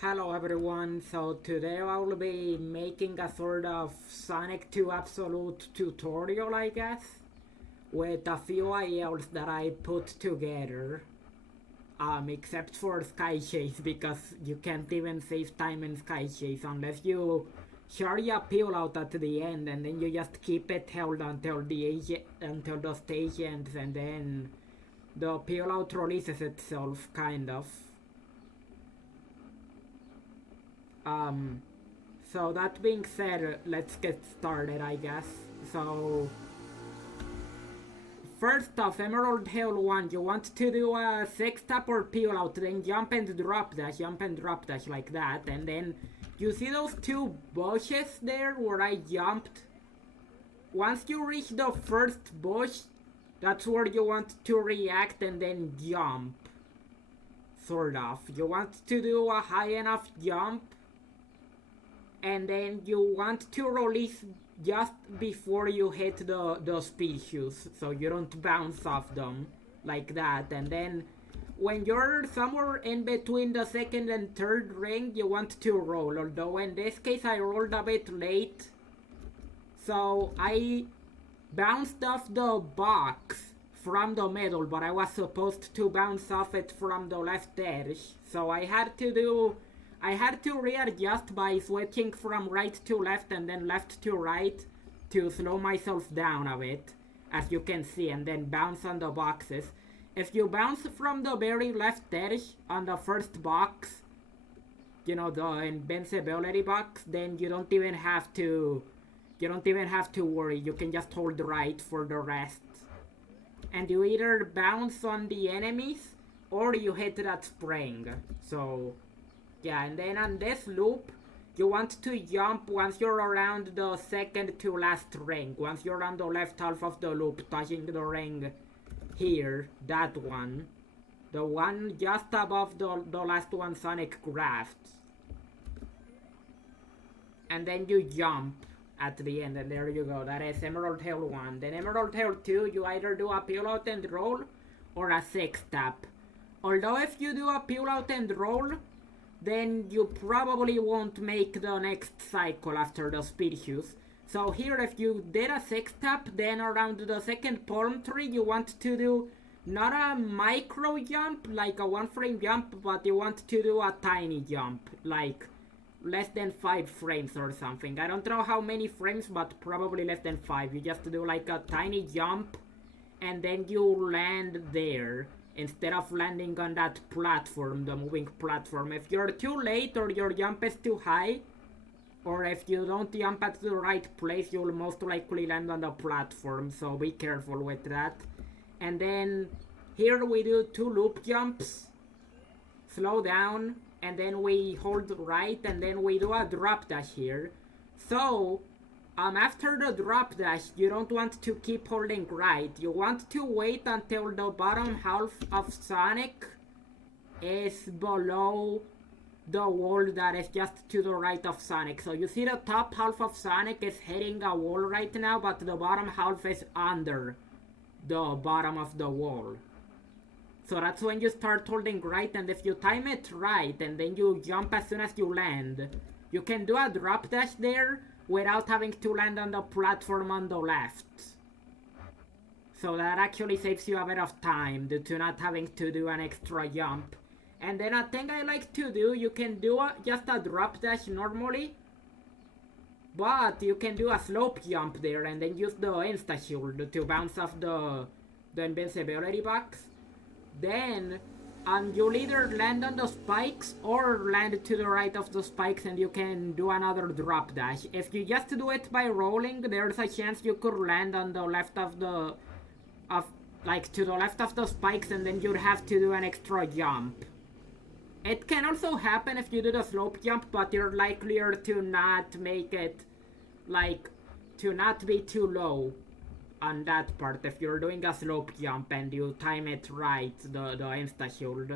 Hello everyone, so today I will be making a sort of Sonic 2 Absolute tutorial, I guess, with a few ILs that I put together. Except for Sky Chase, because you can't even save time in Sky Chase unless you share your peel out at the end and then you just keep it held until the stage ends and then the peel out releases itself, kind of. Um, so that being said, let's get started, I guess. So, first off, Emerald Hill 1, you want to do a 6-tap or peel out, then jump and drop dash like that, and then you see those two bushes there where I jumped? Once you reach the first bush, that's where you want to react and then jump. Sort of. You want to do a high enough jump and then you want to release just before you hit the speed shoes so you don't bounce off them like that, and then when you're somewhere in between the second and third ring you want to roll, although in this case I rolled a bit late, so I bounced off the box from the middle, but I was supposed to bounce off it from the left edge, so I had to readjust by switching from right to left and then left to right to slow myself down a bit, as you can see, and then bounce on the boxes. If you bounce from the very left edge on the first box, you know, the invincibility box, then you don't even have to worry. You can just hold right for the rest. And you either bounce on the enemies or you hit that spring. So yeah, and then on this loop, you want to jump once you're around the second to last ring. Once you're on the left half of the loop, touching the ring here, that one. The one just above the last one Sonic grafts. And then you jump at the end, and there you go. That is Emerald Hill 1. Then Emerald Hill 2, you either do a peel out and roll or a 6-tap. Although if you do a peel out and roll, then you probably won't make the next cycle after the speed shoes. So here, if you did a 6-tap, then around the second palm tree, you want to do not a micro jump, like a 1-frame jump, but you want to do a tiny jump, like less than 5 frames or something. I don't know how many frames, but probably less than 5. You just do like a tiny jump, and then you land there instead of landing on that platform, the moving platform. If you're too late or your jump is too high, or if you don't jump at the right place, you'll most likely land on the platform, so be careful with that. And then here we do 2 loop jumps, slow down, and then we hold right, and then we do a drop dash here. So after the drop dash, you don't want to keep holding right. You want to wait until the bottom half of Sonic is below the wall that is just to the right of Sonic. So you see the top half of Sonic is hitting a wall right now, but the bottom half is under the bottom of the wall. So that's when you start holding right, and if you time it right and then you jump as soon as you land, you can do a drop dash there without having to land on the platform on the left. So that actually saves you a bit of time due to not having to do an extra jump. And then a thing I like to do, you can do just a drop dash normally, but you can do a slope jump there and then use the insta shield to bounce off the invincibility box. Then you'll either land on the spikes or land to the right of the spikes, and you can do another drop dash. If you just do it by rolling, there's a chance you could land on the left of the to the left of the spikes, and then you'd have to do an extra jump. It can also happen if you do the slope jump, but you're likelier to not make it, to not be too low on that part if you're doing a slope jump and you time it right, the insta shield,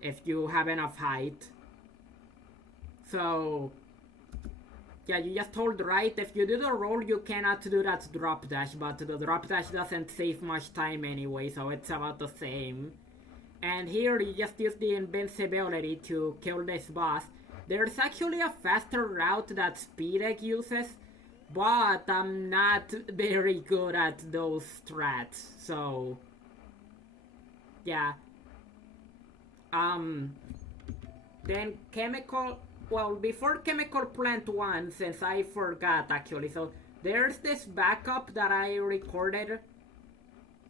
if you have enough height. So yeah, you just hold right. If you do the roll, you cannot do that drop dash, but the drop dash doesn't save much time anyway, so it's about the same. And here you just use the invincibility to kill this boss. There's actually a faster route that Speedegg uses, but I'm not very good at those strats, so yeah. Then chemical, well, before chemical plant 1, since I forgot actually, so there's this backup that I recorded.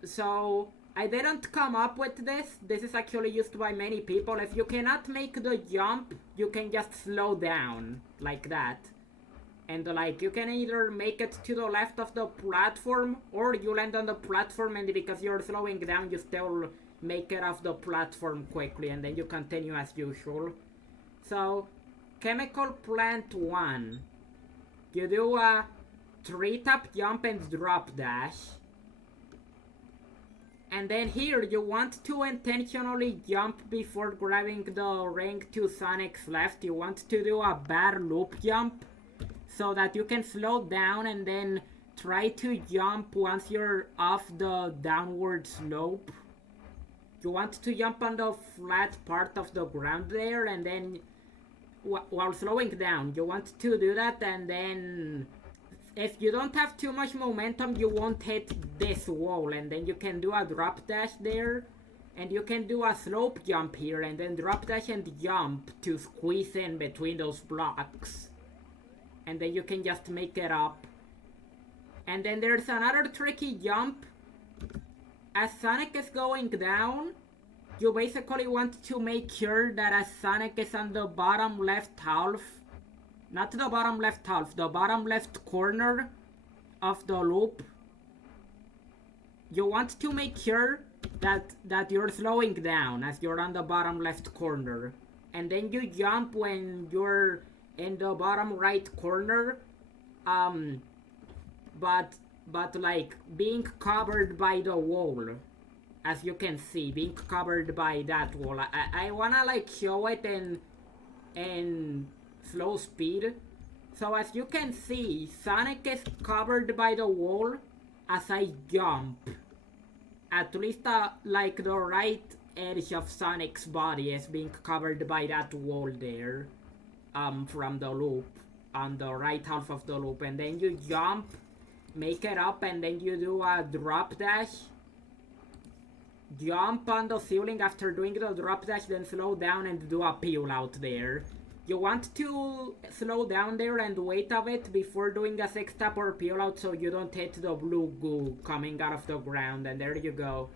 So I didn't come up with this. This is actually used by many people. If you cannot make the jump, you can just slow down like that. And like you can either make it to the left of the platform, or you land on the platform, and because you're slowing down, you still make it off the platform quickly, and then you continue as usual. So, chemical plant 1. You do a 3-tap jump and drop dash. And then here, you want to intentionally jump before grabbing the ring to Sonic's left. You want to do a bar loop jump, so that you can slow down and then try to jump once you're off the downward slope. You want to jump on the flat part of the ground there, and then while slowing down, you want to do that, and then if you don't have too much momentum, you won't hit this wall, and then you can do a drop dash there, and you can do a slope jump here, and then drop dash and jump to squeeze in between those blocks. And then you can just make it up. And then there's another tricky jump. As Sonic is going down, you basically want to make sure that as Sonic is on the bottom left half, not the bottom left half, the bottom left corner of the loop, you want to make sure that you're slowing down as you're on the bottom left corner. And then you jump when you're in the bottom right corner, but like being covered by the wall, as you can see, being covered by that wall. I wanna like show it in slow speed. So as you can see, Sonic is covered by the wall as I jump. At least like the right edge of Sonic's body is being covered by that wall there, from the loop, on the right half of the loop. And then you jump, make it up, and then you do a drop dash. Jump on the ceiling after doing the drop dash, then slow down and do a peel out there. You want to slow down there and wait a bit before doing a 6-tap or peel out, so you don't hit the blue goo coming out of the ground. And there you go.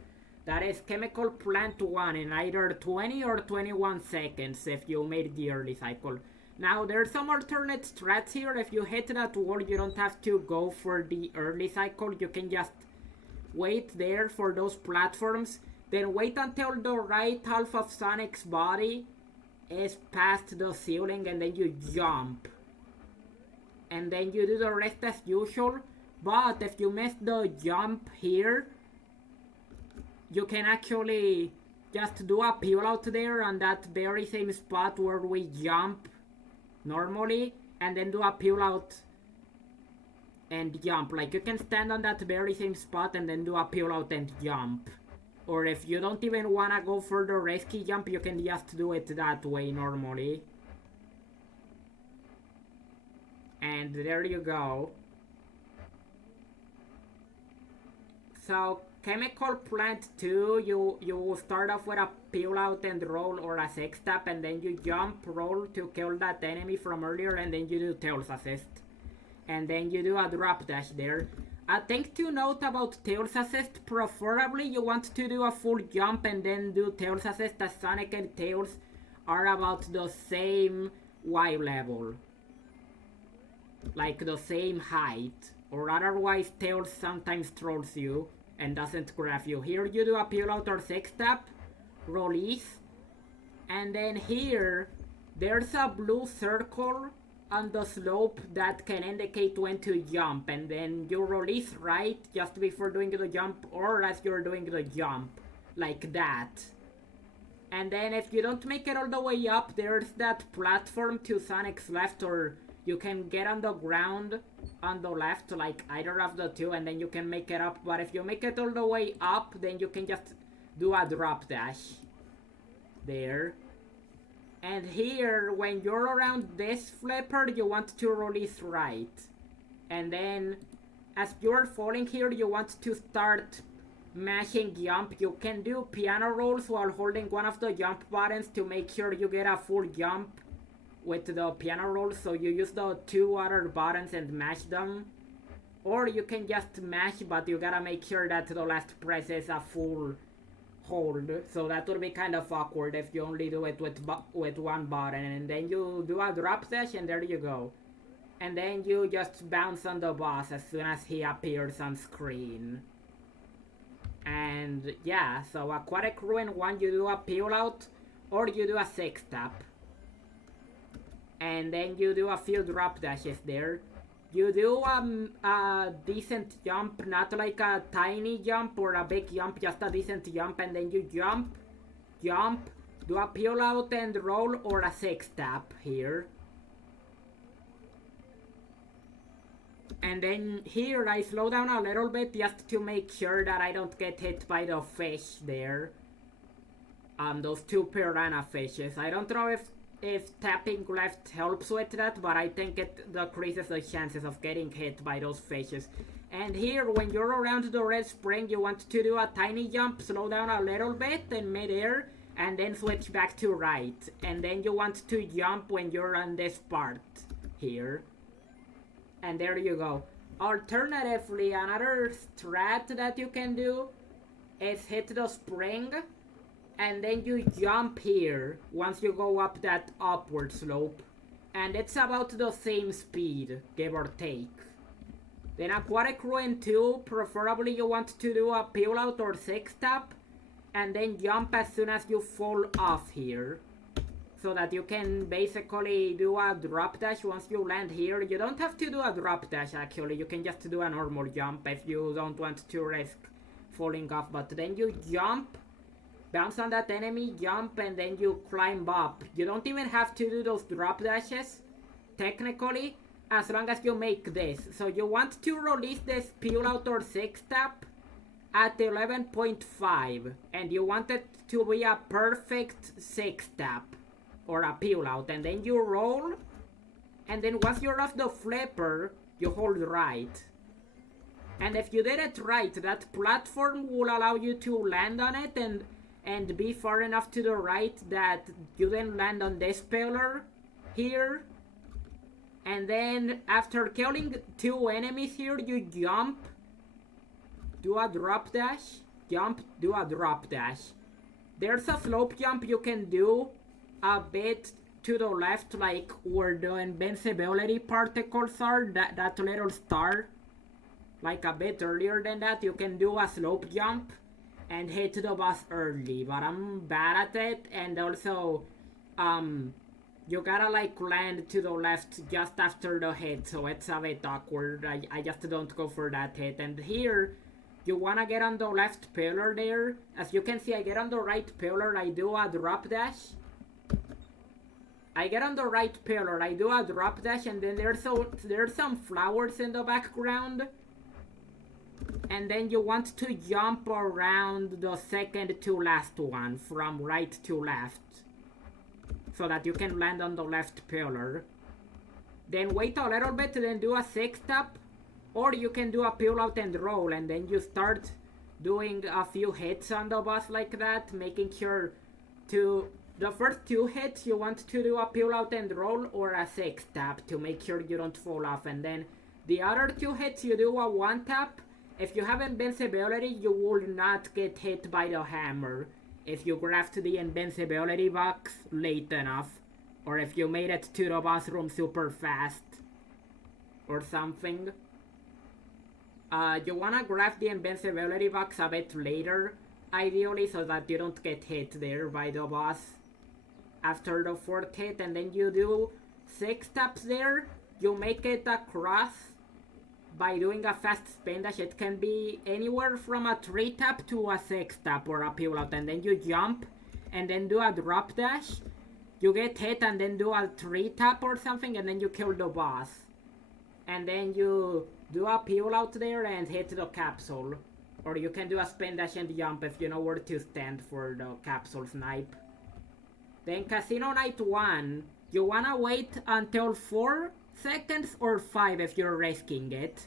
That is Chemical Plant 1 in either 20 or 21 seconds if you made the early cycle. Now there's some alternate strats here. If you hit that wall, you don't have to go for the early cycle. You can just wait there for those platforms, then wait until the right half of Sonic's body is past the ceiling, and then you jump. And then you do the rest as usual. But if you miss the jump here, you can actually just do a peel out there on that very same spot where we jump normally, and then do a peel out and jump. Like you can stand on that very same spot and then do a peel out and jump. Or if you don't even wanna go for the risky jump, you can just do it that way normally. And there you go. So Chemical Plant 2, you start off with a peel out and roll or a 6-tap, and then you jump, roll to kill that enemy from earlier, and then you do Tails Assist. And then you do a drop dash there. A thing to note about Tails Assist, preferably you want to do a full jump and then do Tails Assist, as Sonic and Tails are about the same Y level. Like the same height. Or otherwise Tails sometimes trolls you and doesn't grab you. Here you do a peel out or 6-tap, release, and then here there's a blue circle on the slope that can indicate when to jump, and then you release right just before doing the jump or as you're doing the jump, like that. And then if you don't make it all the way up, there's that platform to Sonic's left, or you can get on the ground on the left, like either of the two, and then you can make it up. But if you make it all the way up, then you can just do a drop dash there. And here, when you're around this flipper, you want to release right. And then, as you're falling here, you want to start mashing jump. You can do piano rolls while holding one of the jump buttons to make sure you get a full jump with the piano rolls. So you use the two other buttons and mash them. Or you can just mash, but you gotta make sure that the last press is a full hold. So that would be kind of awkward if you only do it with one button. And then you do a drop dash and there you go. And then you just bounce on the boss as soon as he appears on screen. And yeah, so Aquatic Ruin 1 you do a peel out or you do a 6-tap. And then you do a few drop dashes there. You do a decent jump, not like a tiny jump or a big jump, just a decent jump, and then you jump, do a peel out and roll or a 6-tap here. And then here I slow down a little bit just to make sure that I don't get hit by the fish there. Those two piranha fishes. I don't know if tapping left helps with that, but I think it decreases the chances of getting hit by those fishes. And here, when you're around the red spring, you want to do a tiny jump, slow down a little bit in midair, and then switch back to right. And then you want to jump when you're on this part here. And there you go. Alternatively, another strat that you can do is hit the spring and then you jump here once you go up that upward slope. And it's about the same speed, give or take. Then Aquatic Ruin 2, preferably you want to do a peel out or 6-tap and then jump as soon as you fall off here. So that you can basically do a drop dash once you land here. You don't have to do a drop dash actually, you can just do a normal jump if you don't want to risk falling off. But then you jump, bounce on that enemy, jump, and then you climb up. You don't even have to do those drop dashes, technically, as long as you make this. So you want to release this peel out or 6-tap at 11.5. And you want it to be a perfect 6-tap. Or a peel out, and then you roll, and then once you're off the flipper, you hold right. And if you did it right, that platform will allow you to land on it and be far enough to the right that you then land on this pillar here. And then after killing 2 enemies here, you jump, do a drop dash, jump, do a drop dash. There's a slope jump you can do a bit to the left, like where the invincibility particles are, that little star. Like a bit earlier than that, you can do a slope jump and hit the boss early, but I'm bad at it. And also, you gotta like land to the left just after the hit, so it's a bit awkward. I just don't go for that hit. And here, you wanna get on the left pillar there. As you can see, I get on the right pillar, I do a drop dash. I get on the right pillar, I do a drop dash, and then there's some flowers in the background. And then you want to jump around the second to last one, from right to left. So that you can land on the left pillar. Then wait a little bit, then do a 6-tap. Or you can do a peel out and roll, and then you start doing a few hits on the boss like that, making sure to... The first 2 hits, you want to do a peel out and roll or a 6-tap to make sure you don't fall off. And then the other 2 hits, you do a 1-tap. If you have invincibility, you will not get hit by the hammer if you grabbed the invincibility box late enough. Or if you made it to the boss room super fast. Or something. You wanna grab the invincibility box a bit later, ideally, so that you don't get hit there by the boss after the 4th hit. And then you do 6 taps there. You make it across by doing a fast spin dash. It can be anywhere from a 3-tap to a 6-tap or a peel out. And then you jump and then do a drop dash. You get hit and then do a 3-tap or something, and then you kill the boss. And then you do a peel out there and hit the capsule. Or you can do a spin dash and jump if you know where to stand for the capsule snipe. Then Casino Night 1, you wanna wait until 4 seconds or 5 if you're risking it.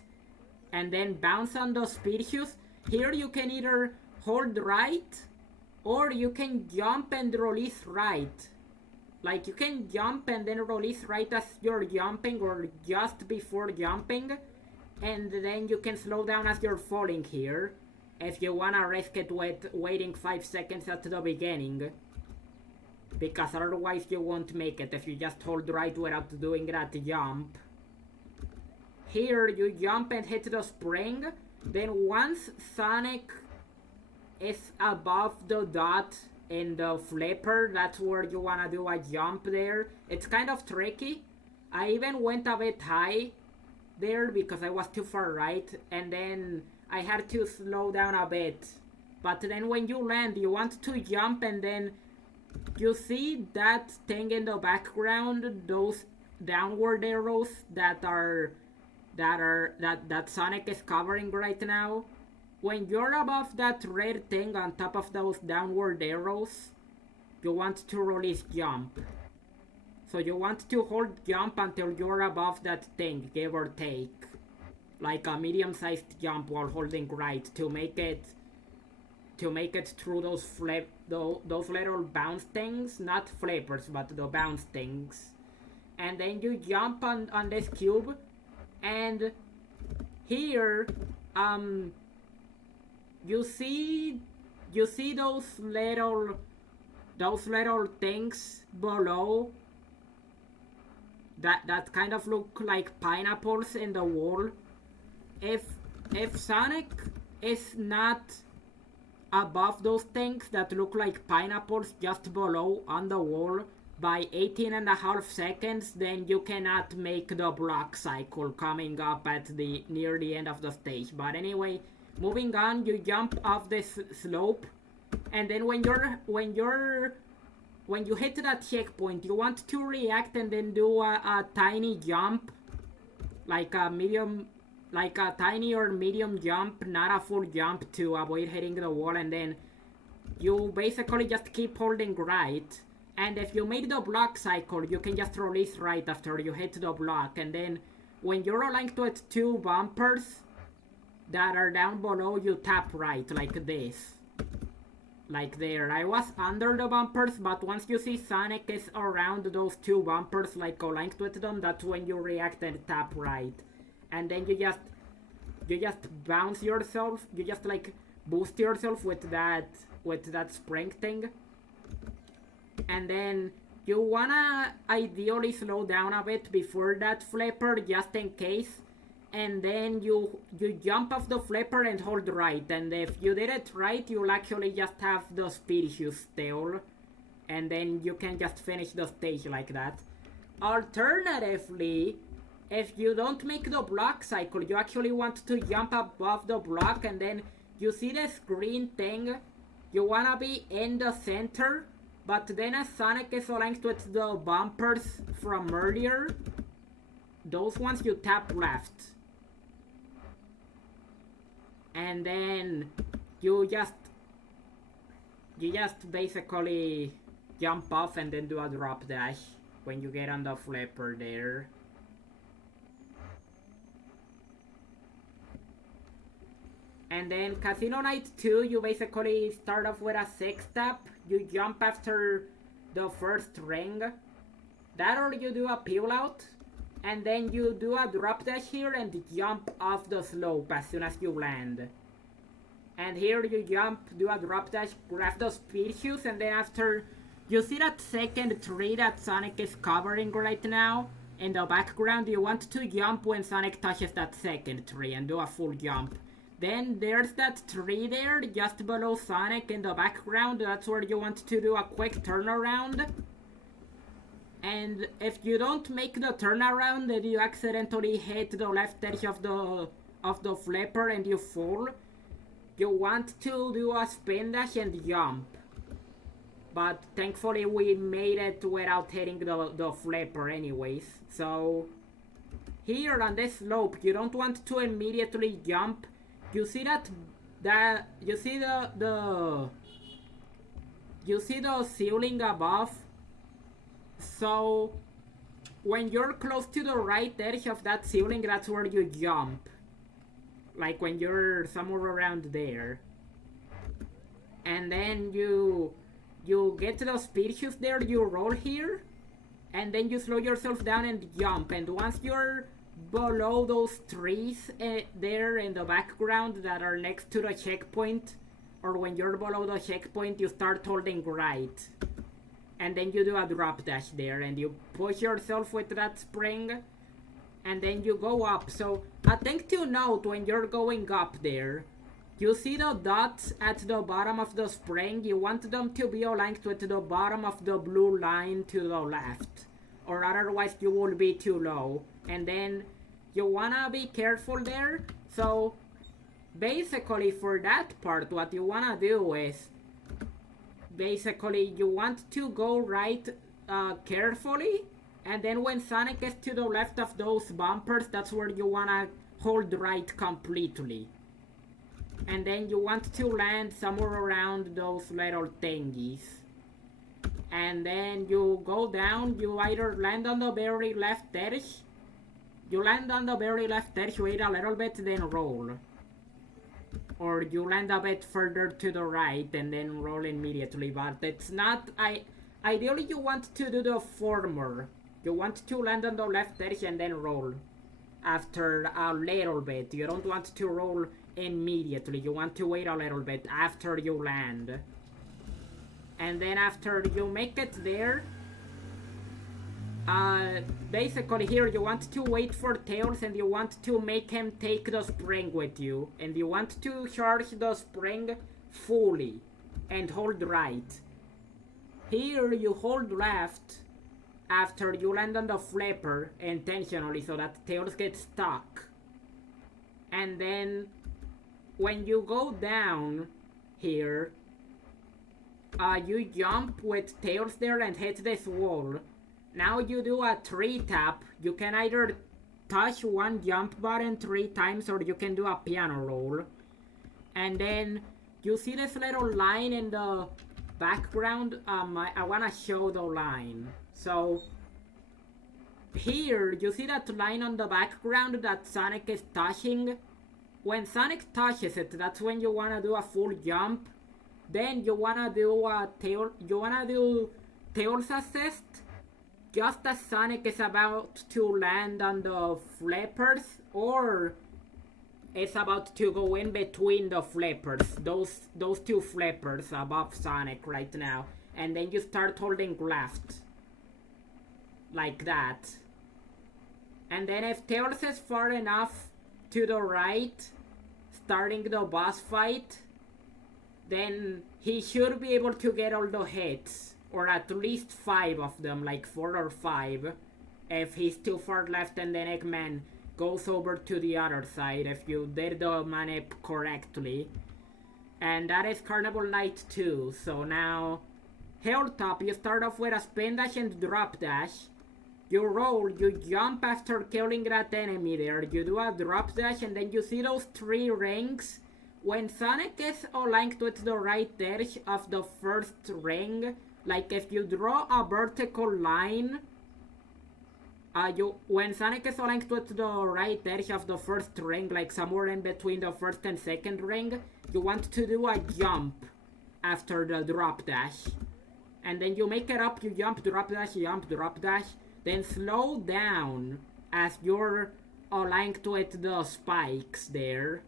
And then bounce on the speed shoes. Here you can either hold right or you can jump and release right. Like you can jump and then release right as you're jumping or just before jumping. And then you can slow down as you're falling here. If you wanna risk it with waiting 5 seconds at the beginning. Because otherwise you won't make it if you just hold right without doing that jump. Here you jump and hit the spring. Then once Sonic is above the dot in the flipper, that's where you wanna do a jump there. It's kind of tricky. I even went a bit high there because I was too far right, and then I had to slow down a bit. But then when you land, you want to jump, and then you see that thing in the background, those downward arrows that Sonic is covering right now. When you're above that red thing on top of those downward arrows, you want to release jump. So you want to hold jump until you're above that thing, give or take. Like a medium-sized jump while holding right to make it through those little bounce things, not flippers, but the bounce things. And then you jump on this cube, and here you see those little things below that kind of look like pineapples in the wall. If Sonic is not above those things that look like pineapples just below on the wall by 18.5 seconds, then you cannot make the block cycle coming up at near the end of the stage. But anyway, moving on, you jump off this slope, and then when you hit that checkpoint, you want to react and then do a tiny jump, like a tiny or medium jump, not a full jump, to avoid hitting the wall. And then you basically just keep holding right, and if you made the block cycle, you can just release right after you hit the block. And then when you're aligned with 2 bumpers that are down below, you tap right like this, like there. I was under the bumpers, but once you see Sonic is around those 2 bumpers, like aligned with them, that's when you react and tap right. And then you just bounce yourself, you just like boost yourself with that spring thing. And then you wanna ideally slow down a bit before that flipper, just in case. And then you jump off the flipper and hold right. And if you did it right, you'll actually just have the speed shoes still. And then you can just finish the stage like that. Alternatively, if you don't make the block cycle, you actually want to jump above the block, and then you see this green thing. You wanna be in the center, but then as Sonic is aligned with the bumpers from earlier, those ones you tap left. And then you just basically jump off and then do a drop dash when you get on the flipper there. And then Casino Night 2, you basically start off with a 6-step. You jump after the first ring. That, or you do a peel out. And then you do a drop dash here and jump off the slope as soon as you land. And here you jump, do a drop dash, grab the speed shoes, and then after you see that second tree that Sonic is covering right now in the background, you want to jump when Sonic touches that second tree and do a full jump. Then there's that tree there just below Sonic in the background. That's where you want to do a quick turnaround. And if you don't make the turnaround, then you accidentally hit the left edge of the flipper and you fall. You want to do a spin dash and jump. But thankfully we made it without hitting the flipper anyways. So here on this slope, you don't want to immediately jump. You see you see the ceiling above So when you're close to the right edge of that ceiling, that's where you jump. Like when you're somewhere around there. And then you get to the speed shoes there, you roll here, and then you slow yourself down and jump. And once you're below those trees there in the background that are next to the checkpoint, or when you're below the checkpoint, you start holding right. And then you do a drop dash there, and you push yourself with that spring, and then you go up. So a thing to note when you're going up there, you see the dots at the bottom of the spring. You want them to be aligned with the bottom of the blue line to the left, or otherwise you will be too low. And then you wanna be careful there. So basically for that part, what you wanna do is basically you want to go right carefully, and then when Sonic gets to the left of those bumpers, that's where you wanna hold right completely. And then you want to land somewhere around those little thingies. And then you go down, you either land on the very left edge, wait a little bit, then roll. Or you land a bit further to the right and then roll immediately, but it's not... Ideally you want to do the former. You want to land on the left edge and then roll after a little bit. You don't want to roll immediately. You want to wait a little bit after you land. And then after you make it there, basically here you want to wait for Tails, and you want to make him take the spring with you, and you want to charge the spring fully and hold right. Here you hold left after you land on the flipper intentionally so that Tails gets stuck. And then when you go down here, you jump with Tails there and hit this wall. Now you do a 3 tap. You can either touch one jump button 3 times, or you can do a piano roll. And then you see this little line in the background. I wanna show the line. So here you see that line on the background that Sonic is touching. When Sonic touches it, that's when you wanna do a full jump. Then you wanna do a Tails assist just as Sonic is about to land on the flippers, or is about to go in between the flippers, those 2 flippers above Sonic right now. And then you start holding left like that. And then if Tails is far enough to the right, starting the boss fight, then he should be able to get all the hits, or at least 5 of them, like 4 or 5, if he's too far left and then Eggman goes over to the other side, if you did the manip correctly. And that is Carnival Night 2. So now, Hilltop, you start off with a spin dash and drop dash. You roll, you jump after killing that enemy there, you do a drop dash, and then you see those 3 rings. When Sonic is aligned with the right edge of the first ring, like if you draw a vertical line, when Sonic is aligned with the right edge of the first ring, like somewhere in between the first and second ring, you want to do a jump after the drop dash. And then you make it up, you jump, drop dash, then slow down as you're aligned with the spikes there.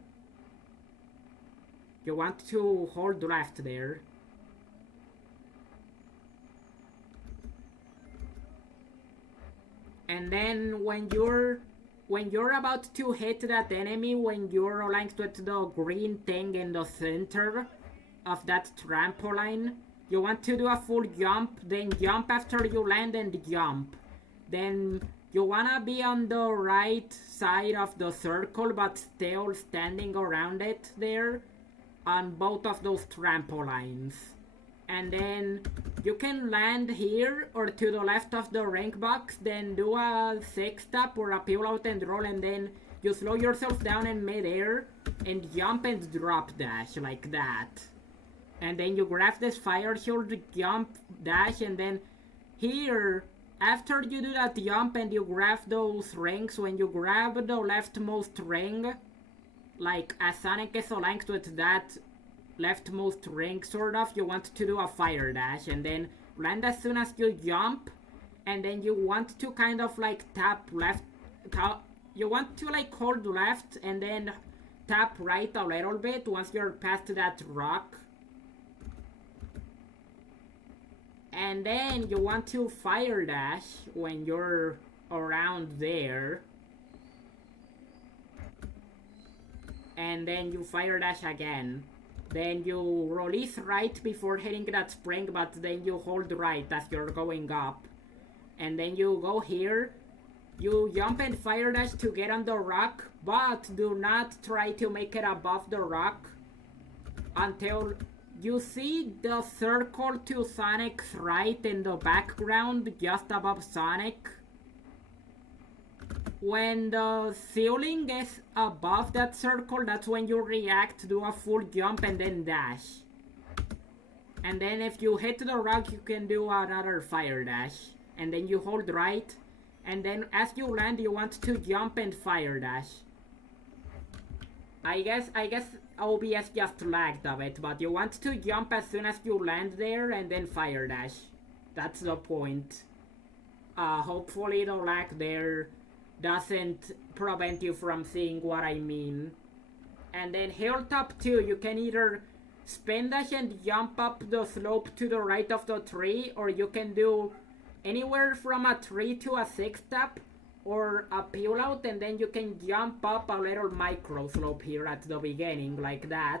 You want to hold left there. And then when you're about to hit that enemy, when you're aligned with the green thing in the center of that trampoline, you want to do a full jump, then jump after you land and jump. Then you wanna be on the right side of the circle, but still standing around it there on both of those trampolines. And then you can land here or to the left of the rank box, then do a 6-tap or a peel out and roll, and then you slow yourself down in midair and jump and drop dash like that. And then you grab this fire shield, jump, dash, and then here after you do that jump and you grab those rings, when you grab the leftmost ring, like as Sonic is aligned with that leftmost ring sort of, you want to do a fire dash and then land as soon as you jump, and then you want to kind of like tap left, you want to like hold left and then tap right a little bit once you're past that rock. And then you want to fire dash when you're around there. And then you fire dash again. Then you release right before hitting that spring, but then you hold right as you're going up. And then you go here. You jump and fire dash to get on the rock, but do not try to make it above the rock until you see the circle to Sonic's right in the background, just above Sonic. When the ceiling is above that circle, that's when you react, do a full jump and then dash. And then if you hit the rock, you can do another fire dash. And then you hold right. And then as you land, you want to jump and fire dash. I guess OBS just lagged a bit, but you want to jump as soon as you land there and then fire dash. That's the point. Hopefully the lag there doesn't prevent you from seeing what I mean. And then hilltop too, you can either spin dash and jump up the slope to the right of the tree, or you can do anywhere from a 3 to a 6 step or a peel out, and then you can jump up a little micro slope here at the beginning like that.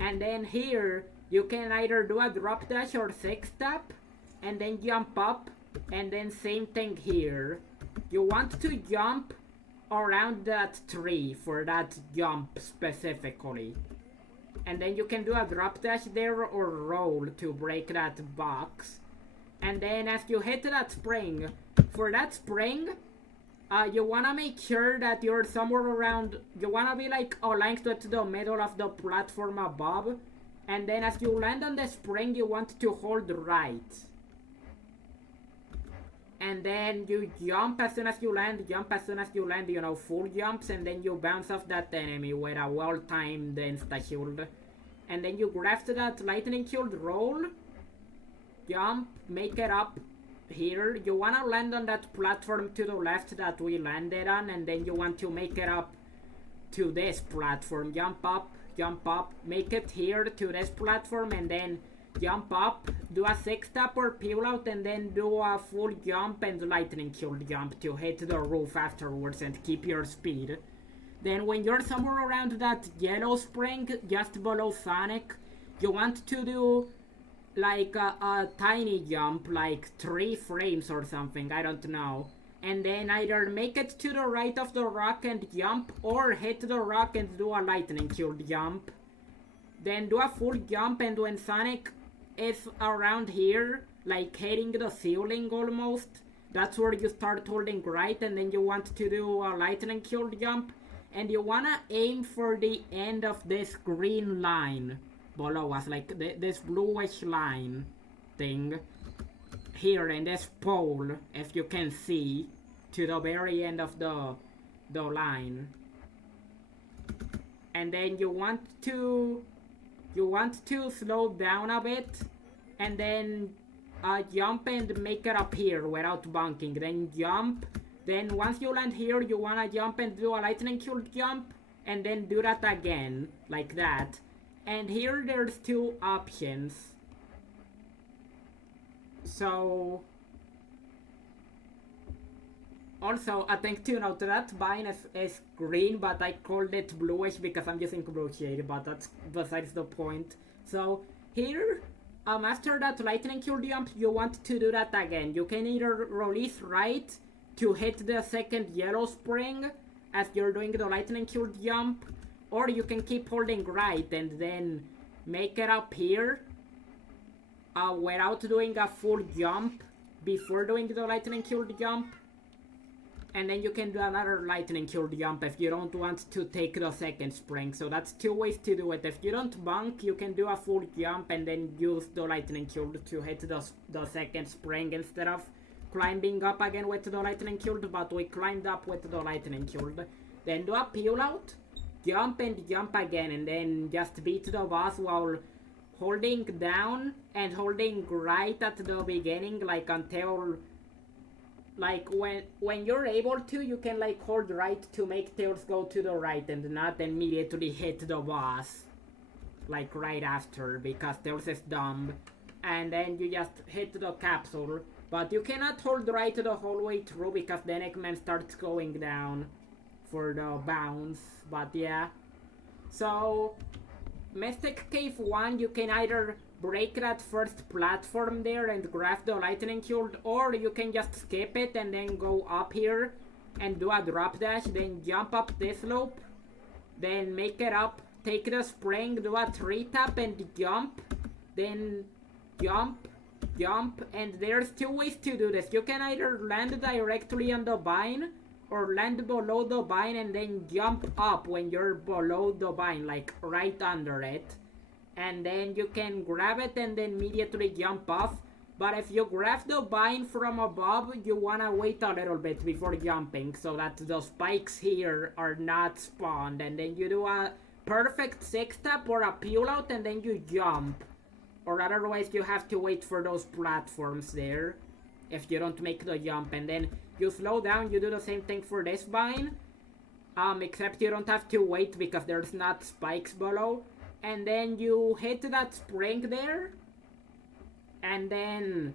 And then here you can either do a drop dash or 6 step and then jump up, and then same thing here. You want to jump around that tree for that jump specifically. And then you can do a drop dash there or roll to break that box. And then as you hit that spring, for that spring, you wanna make sure that you're somewhere around, you wanna be like aligned to the middle of the platform above. And then as you land on the spring, you want to hold right. And then you jump as soon as you land, you know, full jumps, and then you bounce off that enemy with a well-timed insta-shield. And then you grab that lightning shield, roll, jump, make it up here. You want to land on that platform to the left that we landed on, and then you want to make it up to this platform. Jump up, make it here to this platform, and then jump up, do a 6 step or peel out, and then do a full jump and lightning shield jump to hit the roof afterwards and keep your speed. Then when you're somewhere around that yellow spring just below Sonic, you want to do like a tiny jump, like 3 frames or something, I don't know. And then either make it to the right of the rock and jump, or hit the rock and do a lightning shield jump. Then do a full jump, and when Sonic is around here, like hitting the ceiling almost, that's where you start holding right, and then you want to do a lightning shield jump, and you wanna aim for the end of this green line below us, like this bluish line thing here in this pole, if you can see, to the very end of the line. And then you want to slow down a bit, and then jump and make it up here without bunking. Then jump. Then once you land here, you wanna jump and do a lightning shield jump, and then do that again, like that. And here there's 2 options. So also, a thing to note, that vine is green, but I called it bluish because I'm using blue shade, but that's besides the point. So here, after that lightning shield jump, you want to do that again. You can either release right to hit the second yellow spring as you're doing the lightning shield jump, or you can keep holding right and then make it up here without doing a full jump before doing the lightning shield jump. And then you can do another lightning shield jump if you don't want to take the second spring. So that's 2 ways to do it. If you don't bunk, you can do a full jump and then use the lightning shield to hit the second spring instead of climbing up again with the lightning cube, but we climbed up with the lightning cube. Then do a peel out, jump and jump again, and then just beat the boss while holding down and holding right at the beginning, like until, like when you're able to, you can like hold right to make Tails go to the right and not immediately hit the boss, like right after, because Tails is dumb. And then you just hit the capsule, but you cannot hold right the whole way through because then Eggman starts going down for the bounce. But yeah, so Mystic Cave 1, you can either break that first platform there and grab the lightning cube, or you can just skip it and then go up here and do a drop dash, then jump up this slope, then make it up, take the spring, do a 3-tap and jump, then jump, and there's 2 ways to do this. You can either land directly on the vine or land below the vine and then jump up when you're below the vine, like right under it. And then you can grab it and then immediately jump off. But if you grab the vine from above, you wanna wait a little bit before jumping so that the spikes here are not spawned. And then you do a perfect 6-tap or a peel out and then you jump. Or otherwise you have to wait for those platforms there if you don't make the jump. And then you slow down, you do the same thing for this vine. Except you don't have to wait because there's not spikes below. And then you hit that spring there. And then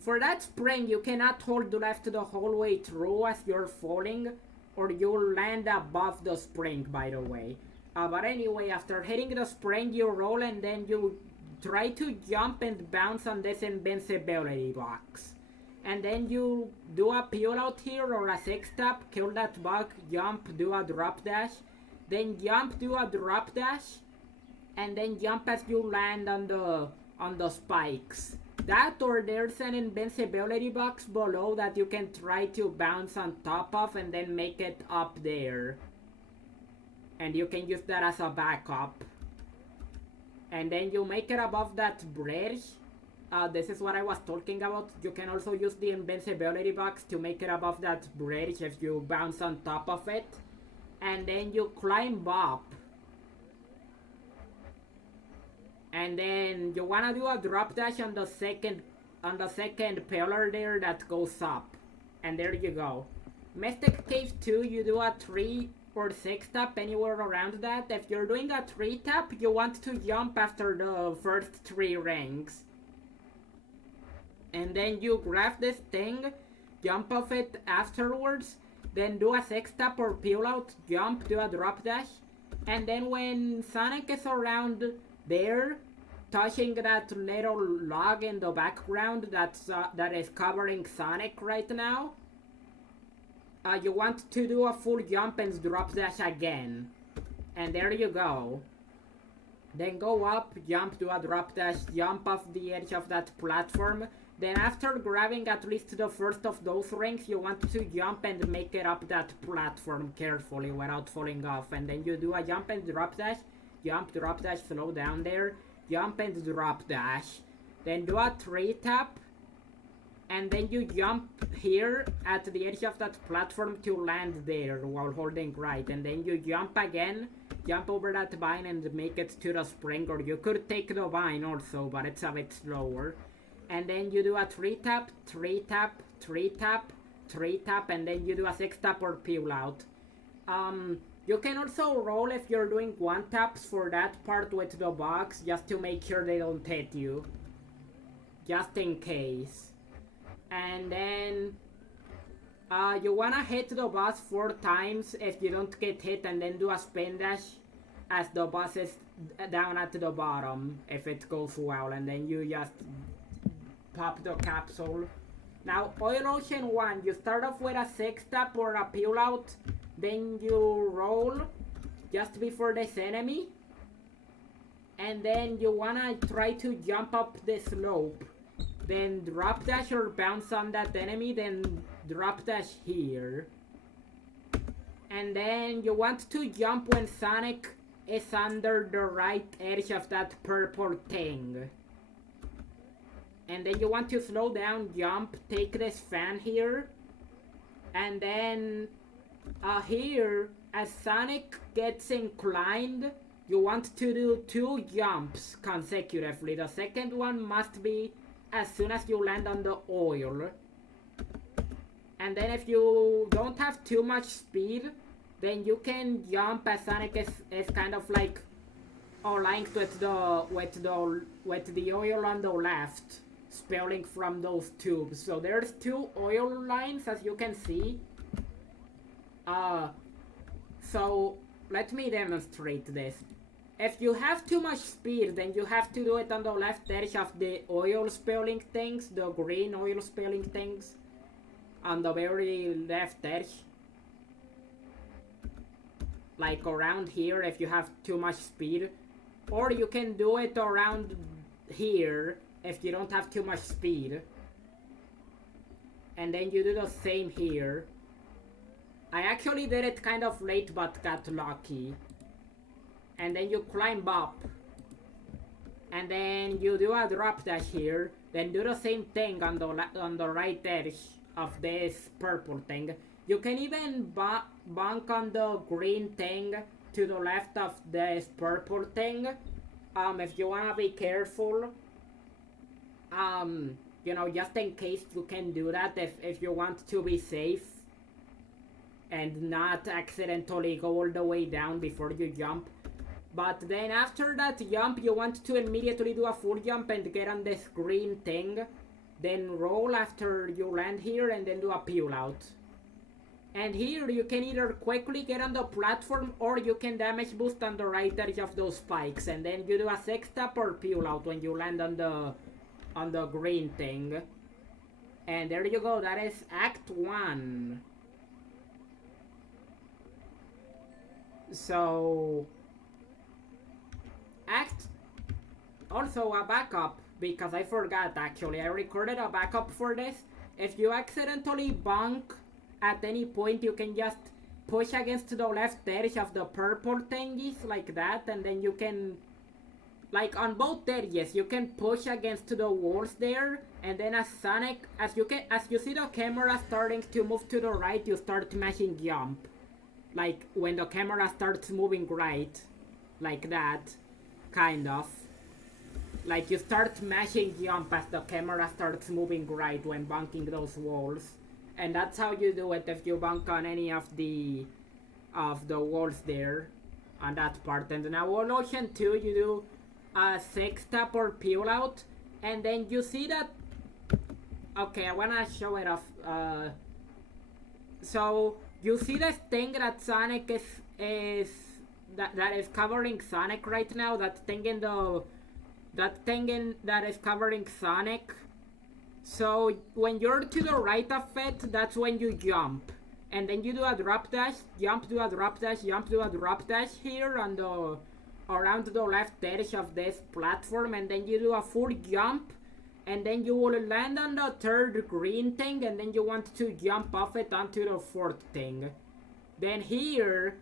for that spring you cannot hold left the whole way through as you're falling, or you'll land above the spring, by the way. But anyway, after hitting the spring, you roll and then you try to jump and bounce on this invincibility box. And then you do a peel out here or a 6-tap, kill that bug, jump, do a drop dash. Then jump, do a drop dash. And then jump as you land on the spikes. That, or there's an invincibility box below that you can try to bounce on top of and then make it up there. And you can use that as a backup. And then you make it above that bridge. This is what I was talking about. You can also use the invincibility box to make it above that bridge if you bounce on top of it. And then you climb up. And then you wanna do a drop dash on the second pillar there that goes up. And there you go. Mystic Cave 2, you do a 3 or 6-tap anywhere around that. If you're doing a 3-tap, you want to jump after the first 3 rings. And then you grab this thing, jump off it afterwards, then do a 6-tap or peel out, jump, do a drop dash. And then when Sonic is around there, touching that little log in the background that is covering Sonic right now, you want to do a full jump and drop dash again. And there you go. Then go up, jump, do a drop dash, jump off the edge of that platform. Then after grabbing at least the first of those rings, you want to jump and make it up that platform carefully without falling off. And then you do a jump and drop dash, jump, drop dash, slow down there, jump and drop dash. Then do a 3-tap. And then you jump here at the edge of that platform to land there while holding right. And then you jump again, jump over that vine and make it to the spring. Or you could take the vine also, but it's a bit slower. And then you do a 3-tap, 3-tap, 3-tap, 3-tap, and then you do a 6-tap or peel out. You can also roll if you're doing 1-taps for that part with the box, just to make sure they don't hit you. Just in case. And then you wanna hit the boss 4 times if you don't get hit, and then do a spin dash as the boss is down at the bottom if it goes well, and then you just pop the capsule. Now Oil Ocean 1, you start off with a 6-tap or a peel out, then you roll just before this enemy, and then you wanna try to jump up the slope. Then drop dash or bounce on that enemy, then drop dash here. And then you want to jump when Sonic is under the right edge of that purple thing. and then you want to slow down, jump, take this fan here, and then here, as Sonic gets inclined, you want to do 2 jumps consecutively. The second one must be as soon as you land on the oil. And then if you don't have too much speed, then you can jump as Sonic is kind of like aligned with the oil on the left, spilling from those tubes. So there's 2 oil lines, as you can see. So let me demonstrate this. If you have too much speed, then you have to do it on the left edge of the oil spilling things, the green oil spilling things, on the very left edge. Like around here if you have too much speed. Or you can do it around here if you don't have too much speed. And then you do the same here. I actually did it kind of late but got lucky. And then you climb up. And then you do a drop dash here. Then do the same thing on the right edge of this purple thing. You can even bonk on the green thing to the left of this purple thing. If you wanna be careful. You know, just in case you can do that if you want to be safe. And not accidentally go all the way down before you jump. But then after that jump, you want to immediately do a full jump and get on this green thing. Then roll after you land here and then do a peel out. And here you can either quickly get on the platform or you can damage boost on the right edge of those spikes. And then you do a 6-step or peel out when you land on the green thing. And there you go, that is Act 1. So... Also a backup, because I forgot actually, I recorded a backup for this. If you accidentally bonk at any point, you can just push against the left edge of the purple thingies like that, and then you can, like on both edges, you can push against the walls there, and then as Sonic, as you see the camera starting to move to the right, you start mashing jump. Like when the camera starts moving right, like that, kind of. Like you start mashing jump as the camera starts moving right when bonking those walls. And that's how you do it if you bonk on any of the walls there on that part. And now on Ocean 2 you do a 6-step or peel out, and then you see that. Okay, I wanna show it off. So you see this thing that Sonic is that is covering Sonic right now. That is covering Sonic. So when you're to the right of it, that's when you jump, and then you do a drop dash, jump, do a drop dash, jump, do a drop dash here on the around the left edge of this platform, and then you do a full jump, and then you will land on the 3rd green thing, and then you want to jump off it onto the 4th thing. Then here,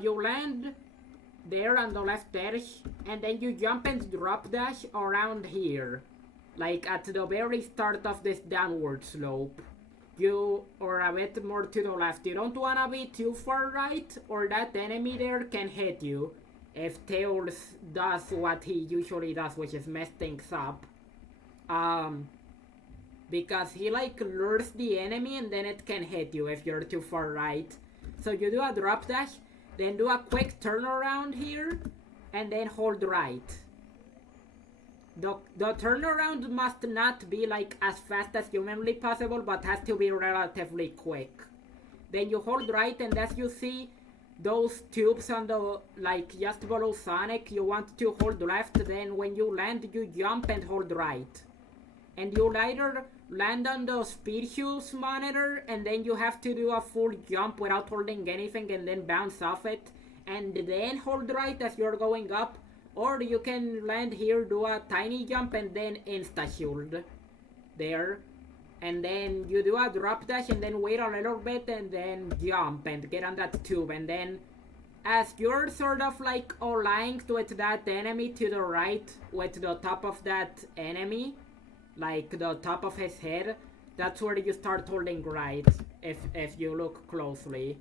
you land there on the left edge, and then you jump and drop dash around here, like at the very start of this downward slope. You, or a bit more to the left. You don't wanna be too far right, or that enemy there can hit you if Tails does what he usually does, which is mess things up. Because he like lures the enemy and then it can hit you if you're too far right. So you do a drop dash, then do a quick turnaround here, and then hold right. The turnaround must not be like as fast as humanly possible, but has to be relatively quick. Then you hold right, and as you see those tubes on the, like just below Sonic, you want to hold left, then when you land you jump and hold right. And you'll either land on the speed shoes monitor, and then you have to do a full jump without holding anything and then bounce off it, and then hold right as you're going up. Or you can land here, do a tiny jump, and then insta-shield there. And then you do a drop dash, and then wait a little bit, and then jump and get on that tube. And then as you're sort of like aligned with that enemy to the right, with the top of that enemy, like the top of his head, that's where you start holding right. If you look closely,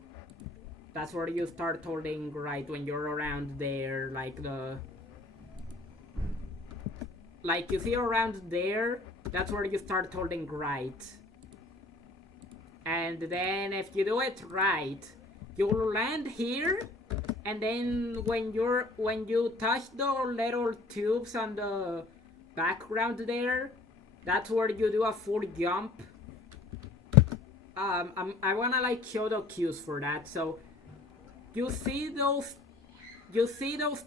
that's where you start holding right when you're around there, like you see around there, that's where you start holding right. And then if you do it right, you'll land here, and then when you touch the little tubes on the background there, that's where you do a full jump. I wanna like show the cues for that. So you see those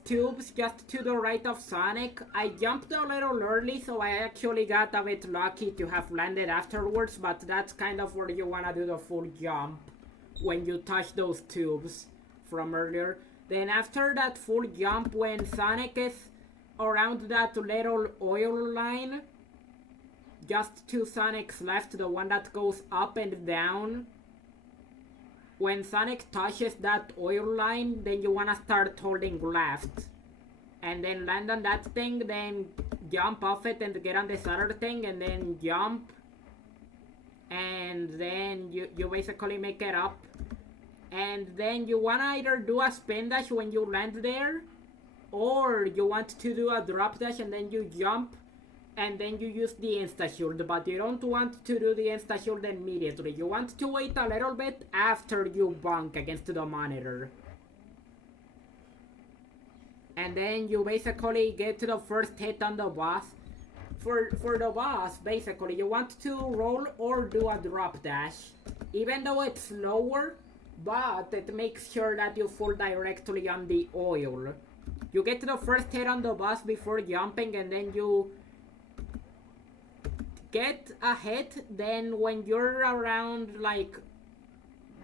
tubes just to the right of Sonic. I jumped a little early, so I actually got a bit lucky to have landed afterwards, but that's kind of where you wanna do the full jump, when you touch those tubes from earlier. Then after that full jump, when Sonic is around that little oil line, just to Sonic's left, the one that goes up and down, when Sonic touches that oil line, then you wanna start holding left. And then land on that thing, then jump off it and get on this other thing, and then jump. And then you basically make it up. And then you wanna either do a spin dash when you land there, or you want to do a drop dash and then you jump, and then you use the insta-shield, but you don't want to do the insta-shield immediately. You want to wait a little bit after you bonk against the monitor. And then you basically get to the first hit on the boss. For the boss, basically, you want to roll or do a drop dash. Even though it's slower, but it makes sure that you fall directly on the oil. You get to the first hit on the boss before jumping, and then you get a hit. Then when you're around like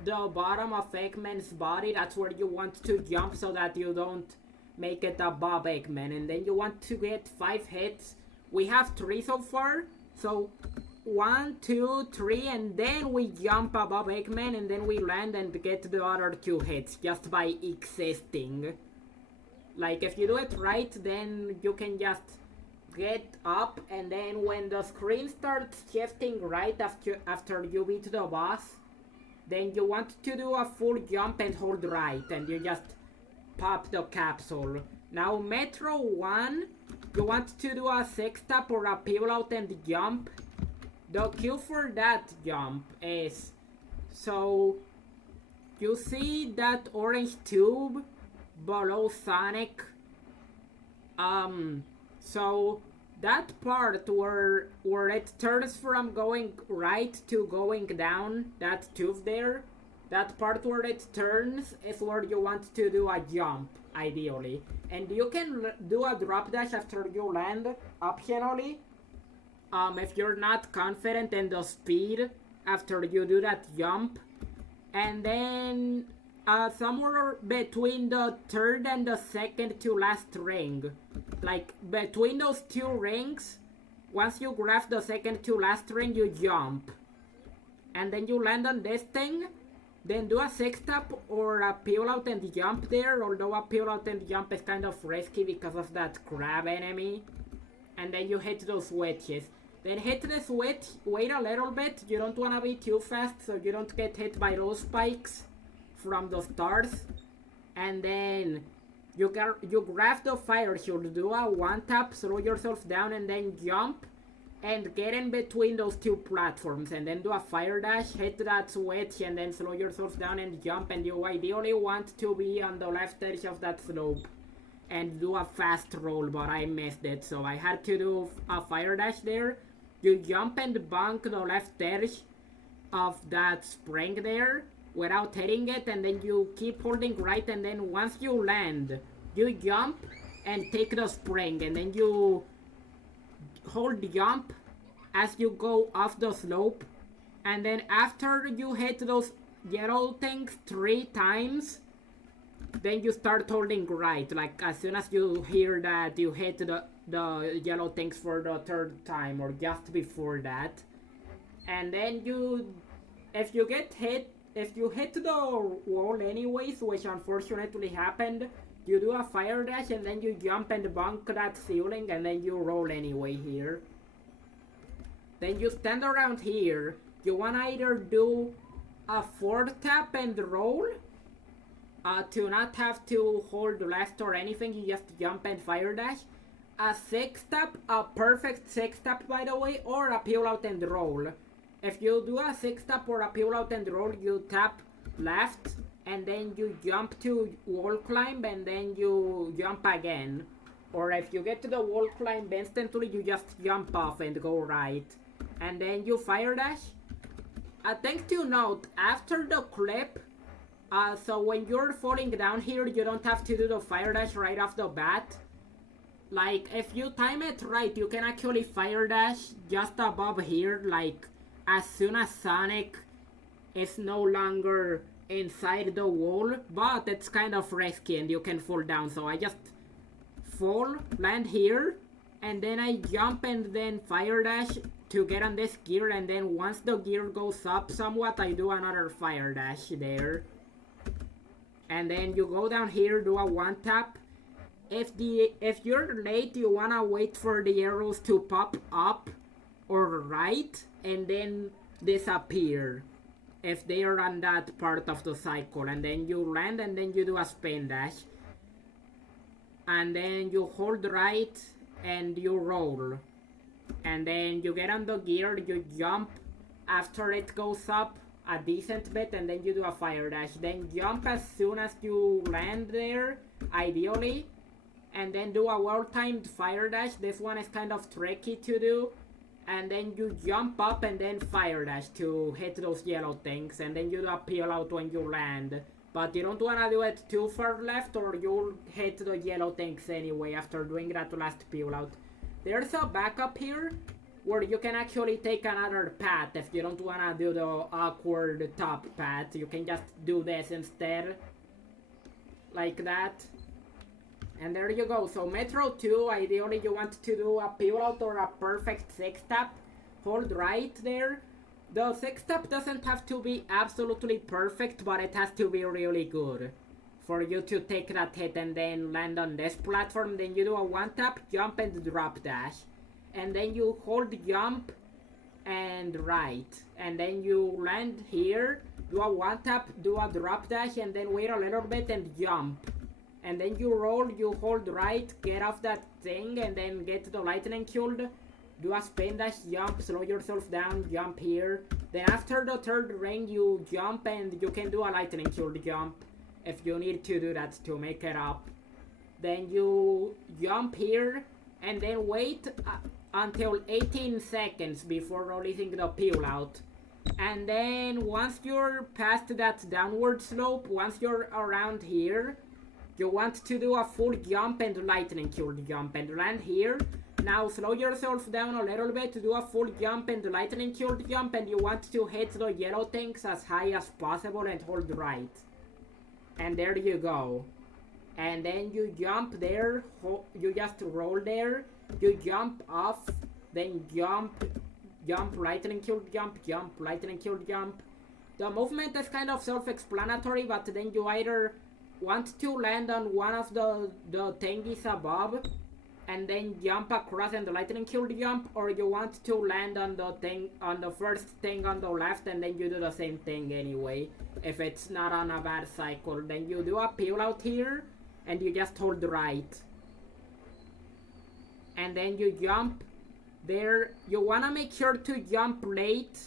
the bottom of Eggman's body, that's where you want to jump so that you don't make it above Eggman. And then you want to get 5 hits. We have 3 so far, so 1, 2, 3, and then we jump above Eggman, and then we land and get the other 2 hits just by existing. Like if you do it right, then you can just get up, and then when the screen starts shifting right after you beat the boss, then you want to do a full jump and hold right, and you just pop the capsule. Now Metro 1, you want to do a 6-tap or a peel out and jump. The cue for that jump is, so you see that orange tube below Sonic? So that part where it turns from going right to going down, that tube there, that part where it turns is where you want to do a jump, ideally. And you can do a drop dash after you land, optionally, if you're not confident in the speed after you do that jump. And then somewhere between the third and the second to last ring, like between those 2 rings, once you grab the second to last ring, you jump, and then you land on this thing. Then do a 6-tap or a peel out and jump there, although a peel out and jump is kind of risky because of that crab enemy. And then you hit those switches. Then hit the switch, wait a little bit, you don't want to be too fast so you don't get hit by those spikes from the stars. And then you grab the fire shield, do a 1-tap, slow yourself down, and then jump and get in between those 2 platforms, and then do a fire dash, hit that switch, and then slow yourself down and jump. And you ideally want to be on the left edge of that slope and do a fast roll, but I missed it, so I had to do a fire dash there. You jump and bonk the left edge of that spring there without hitting it, and then you keep holding right, and then once you land, you jump and take the spring, and then you hold jump as you go off the slope. And then after you hit those yellow things 3 times, then you start holding right, like as soon as you hear that you hit the yellow things for the 3rd time or just before that. And then if you hit the wall anyways, which unfortunately happened, you do a fire dash and then you jump and bonk that ceiling, and then you roll anyway here. Then you stand around here. You wanna either do a 4-tap and roll, to not have to hold left or anything, you just jump and fire dash. A 6-tap, a perfect 6-tap by the way, or a peel out and roll. If you do a 6-tap or a peel out and roll, you tap left and then you jump to wall climb and then you jump again. Or if you get to the wall climb instantly, you just jump off and go right. And then you fire dash. A thing to note, after the clip, so when you're falling down here, you don't have to do the fire dash right off the bat. Like, if you time it right, you can actually fire dash just above here, like, as soon as Sonic is no longer inside the wall. But it's kind of risky and you can fall down, so I just fall, land here, and then I jump and then fire dash to get on this gear, and then once the gear goes up somewhat, I do another fire dash there. And then you go down here, do a 1-tap. If you're late, you wanna wait for the arrows to pop up or right and then disappear if they are on that part of the cycle. And then you land and then you do a spin dash. And then you hold right and you roll. And then you get on the gear, you jump after it goes up a decent bit, and then you do a fire dash. Then jump as soon as you land there, ideally, and then do a well-timed fire dash. This one is kind of tricky to do. And then you jump up and then fire dash to hit those yellow things, and then you do a peel out when you land. But you don't wanna do it too far left or you'll hit the yellow things anyway after doing that last peel out. There's a backup here where you can actually take another path if you don't wanna do the awkward top path. You can just do this instead, like that. And there you go. So Metro 2, ideally you want to do a peel out or a perfect 6-tap. Hold right there. The 6-tap doesn't have to be absolutely perfect, but it has to be really good for you to take that hit and then land on this platform. Then you do a 1-tap, jump and drop dash. And then you hold jump and right. And then you land here, do a 1-tap, do a drop dash, and then wait a little bit and jump. And then you roll, you hold right, get off that thing, and then get the lightning killed. Do a spin dash, jump, slow yourself down, jump here. Then after the third ring, you jump and you can do a lightning killed jump if you need to do that to make it up. Then you jump here and then wait until 18 seconds before releasing the peel out. And then once you're past that downward slope, once you're around here, you want to do a full jump and lightning killed jump and land here. Now slow yourself down a little bit to do a full jump and lightning killed jump, and you want to hit the yellow things as high as possible and hold right. And there you go. And then you jump there, you just roll there, you jump off, then jump, lightning killed jump, lightning killed jump. The movement is kind of self-explanatory, but then you either want to land on one of the thingies above and then jump across and the lightning killed jump, or you want to land on the thing, on the first thing on the left, and then you do the same thing anyway. If it's not on a bad cycle, then you do a peel out here and you just hold right. And then you jump there. You wanna make sure to jump late,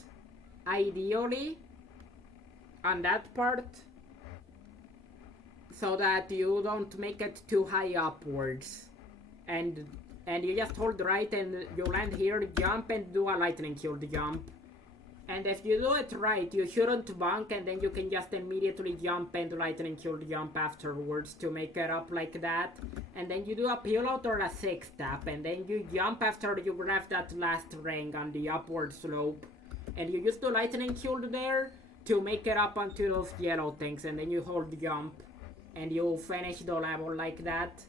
ideally, on that part, so that you don't make it too high upwards. And you just hold right and you land here, jump and do a lightning killed jump. And if you do it right, you shouldn't bonk, and then you can just immediately jump and lightning killed jump afterwards to make it up like that. And then you do a peel out or a 6-tap, and then you jump after you grab that last ring on the upward slope. And you use the lightning killed there to make it up onto those yellow things, and then you hold jump. And you finish the level like that.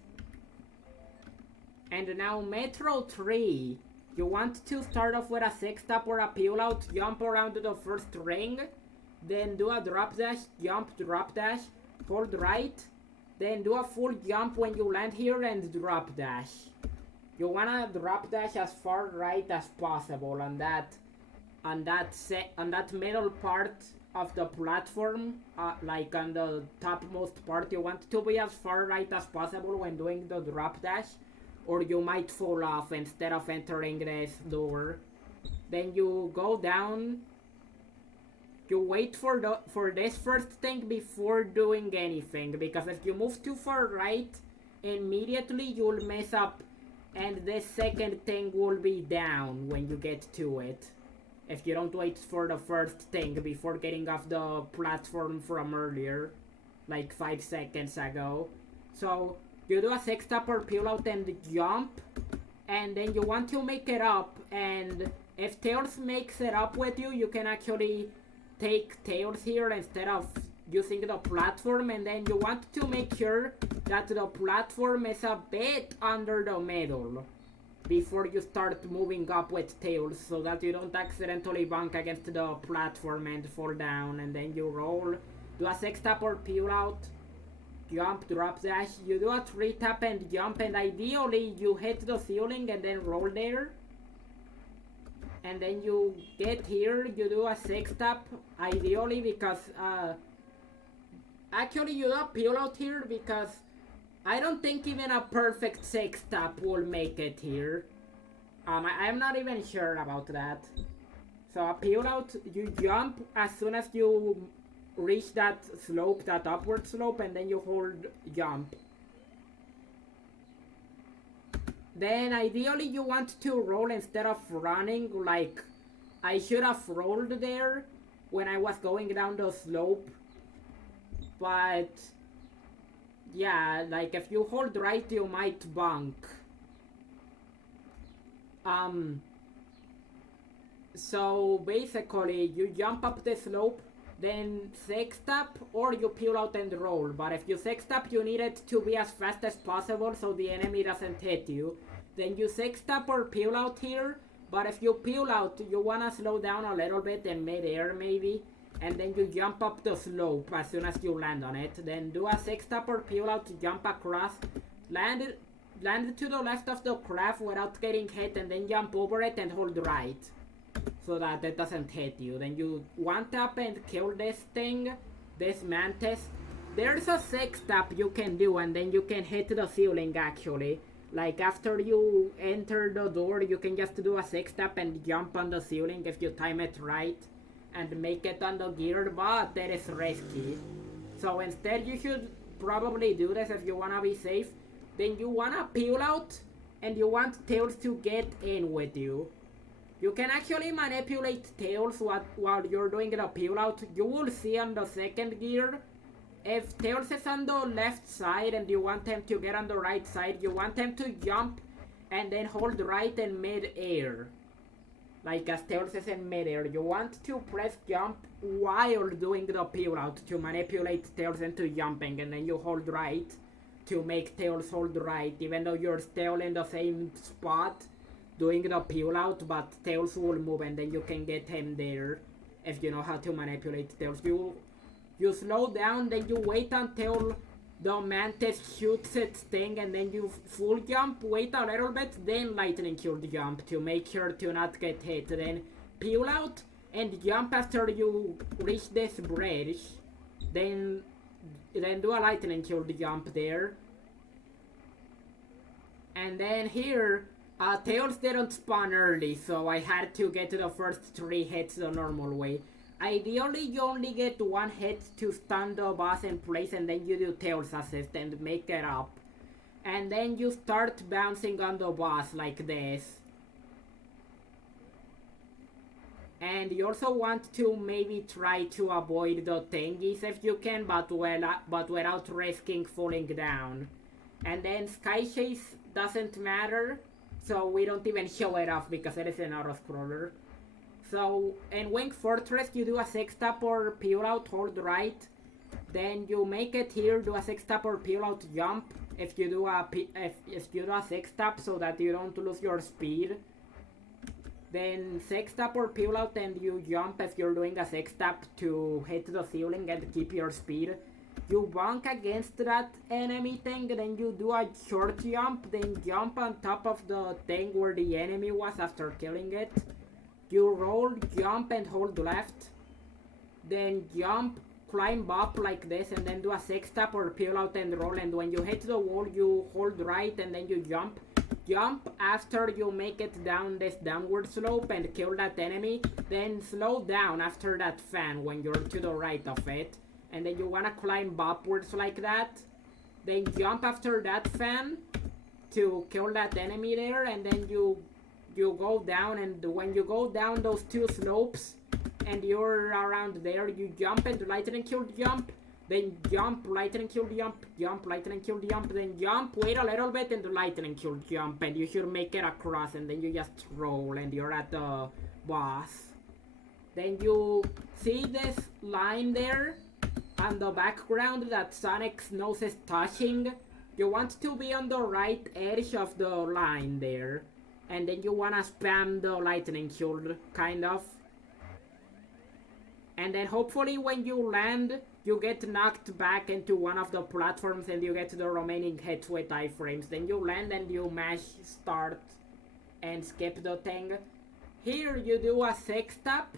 And now Metro 3. You want to start off with a 6-tap or a peel out, jump around to the first ring, then do a drop dash, jump, drop dash, hold right, then do a full jump when you land here and drop dash. You wanna drop dash as far right as possible on that middle part of the platform, like on the topmost part. You want to be as far right as possible when doing the drop dash, or you might fall off instead of entering this door. Then you go down. You wait for this first thing before doing anything, because if you move too far right, immediately you'll mess up, and this second thing will be down when you get to it. If you don't wait for the first thing before getting off the platform from earlier, like 5 seconds ago. So you do a 6-tap or peel out and jump, and then you want to make it up, and if Tails makes it up with you, you can actually take Tails here instead of using the platform, and then you want to make sure that the platform is a bit under the middle before you start moving up with Tails, so that you don't accidentally bonk against the platform and fall down. And then you roll, do a 6-tap or peel out, jump, drop dash, you do a 3-tap and jump, and ideally you hit the ceiling and then roll there. And then you get here, you do a 6-tap, ideally, because actually you do a peel out here, because I don't think even a perfect 6-tap will make it here. I'm not even sure about that. So a peel out, you jump as soon as you reach that slope, that upward slope, and then you hold jump. Then ideally you want to roll instead of running. Like, I should have rolled there when I was going down the slope, but yeah, like if you hold right you might bonk. So basically you jump up the slope, then 6-tap, or you peel out and roll. But if you 6-tap, you need it to be as fast as possible so the enemy doesn't hit you. Then you 6-tap or peel out here, but if you peel out, you wanna slow down a little bit in mid-air maybe, and then you jump up the slope as soon as you land on it. Then do a 6-tap or peel out, jump across, land to the left of the craft without getting hit, and then jump over it and hold right so that it doesn't hit you. Then you 1-tap and kill this thing, this mantis. There's a 6-tap you can do, and then you can hit the ceiling actually. Like after you enter the door, you can just do a 6-tap and jump on the ceiling if you time it right and make it on the gear, but that is risky. So instead you should probably do this if you wanna be safe. Then you wanna peel out, and you want Tails to get in with you. You can actually manipulate Tails while you're doing the peel out. You will see on the second gear, if Tails is on the left side and you want him to get on the right side, you want him to jump and then hold right in mid-air. Like as Tails is in mid-air, you want to press jump while doing the peel out to manipulate Tails into jumping, and then you hold right to make Tails hold right, even though you're still in the same spot doing the peel out, but Tails will move and then you can get him there if you know how to manipulate Tails. You slow down, then you wait until the mantis shoots its thing, and then you full jump, wait a little bit, then lightning kill jump to make sure to not get hit. Then peel out and jump after you reach this bridge. Then do a lightning kill jump there. And then here, Tails didn't spawn early, so I had to get to the first 3 hits the normal way. Ideally, you only get 1 hit to stun the boss in place, and then you do Tails assist and make it up. And then you start bouncing on the boss like this. And you also want to maybe try to avoid the thingies if you can, but without risking falling down. And then Sky Chase doesn't matter, so we don't even show it off because it is an auto-scroller. So in Wing Fortress, you do a 6-tap or peel out, hold right. Then you make it here, do a 6-tap or peel out, jump. If you do a 6-tap so that you don't lose your speed. Then 6-tap or peel out and you jump if you're doing a 6-tap to hit the ceiling and keep your speed. you bonk against that enemy thing, then you do a short jump, then jump on top of the thing where the enemy was after killing it. You roll, jump, and hold left. Then jump, climb up like this, and then do a 6-tap or peel out and roll. And when you hit the wall, you hold right, and then you jump. Jump after you make it down this downward slope and kill that enemy. Then slow down after that fan when you're to the right of it. And then you wanna climb upwards like that. Then jump after that fan to kill that enemy there, and then you go down, and when you go down those 2 slopes and you're around there, you jump and lightning kill jump, then jump, lightning kill jump, jump, lightning kill jump, then jump, wait a little bit, and lightning kill jump, and you should make it across, and then you just roll and you're at the boss. Then you see this line there on the background that Sonic's nose is touching. You want to be on the right edge of the line there, and then you wanna spam the lightning shield, kind of. And then hopefully when you land, you get knocked back into one of the platforms and you get the remaining hits with iframes. Then you land and you mash start and skip the thing. Here you do a 6-tap,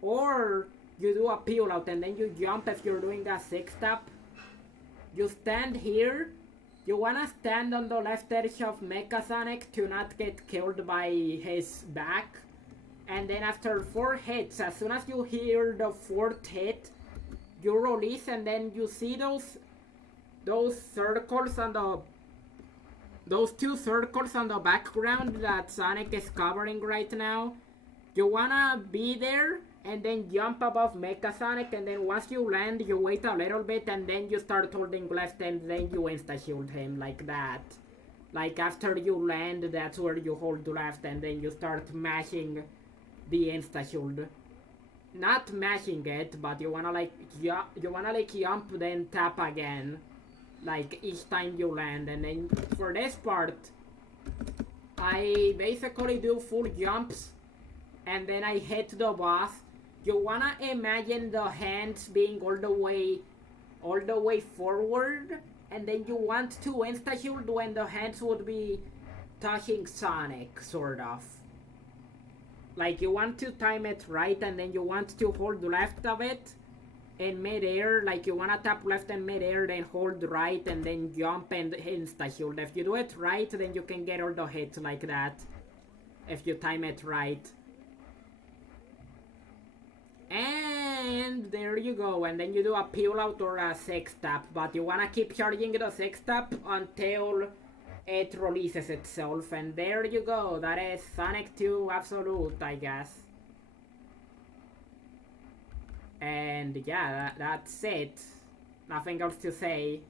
or you do a peel out and then you jump if you're doing a 6-tap. You stand here. You wanna stand on the left edge of Mecha Sonic to not get killed by his back. And then after 4 hits, as soon as you hear the 4th hit, you release, and then you see those circles on the... those 2 circles on the background that Sonic is covering right now. You wanna be there and then jump above Mecha Sonic, and then once you land, you wait a little bit, and then you start holding left, and then you insta-shield him like that. Like after you land, that's where you hold left, and then you start mashing the insta-shield. Not mashing it, but you wanna like jump, then tap again, like each time you land. And then for this part, I basically do full jumps, and then I hit the boss. You wanna imagine the hands being all the way forward, and then you want to insta-shield when the hands would be touching Sonic, sort of. Like you want to time it right, and then you want to hold left of it in mid-air. Like you wanna tap left in mid-air, then hold right, and then jump and insta-shield. If you do it right, then you can get all the hits like that, if you time it right. And there you go, and then you do a peel out or a 6-tap, but you wanna keep charging the 6-tap until it releases itself. And there you go, that is Sonic 2 Absolute, I guess. And yeah, that's it. Nothing else to say.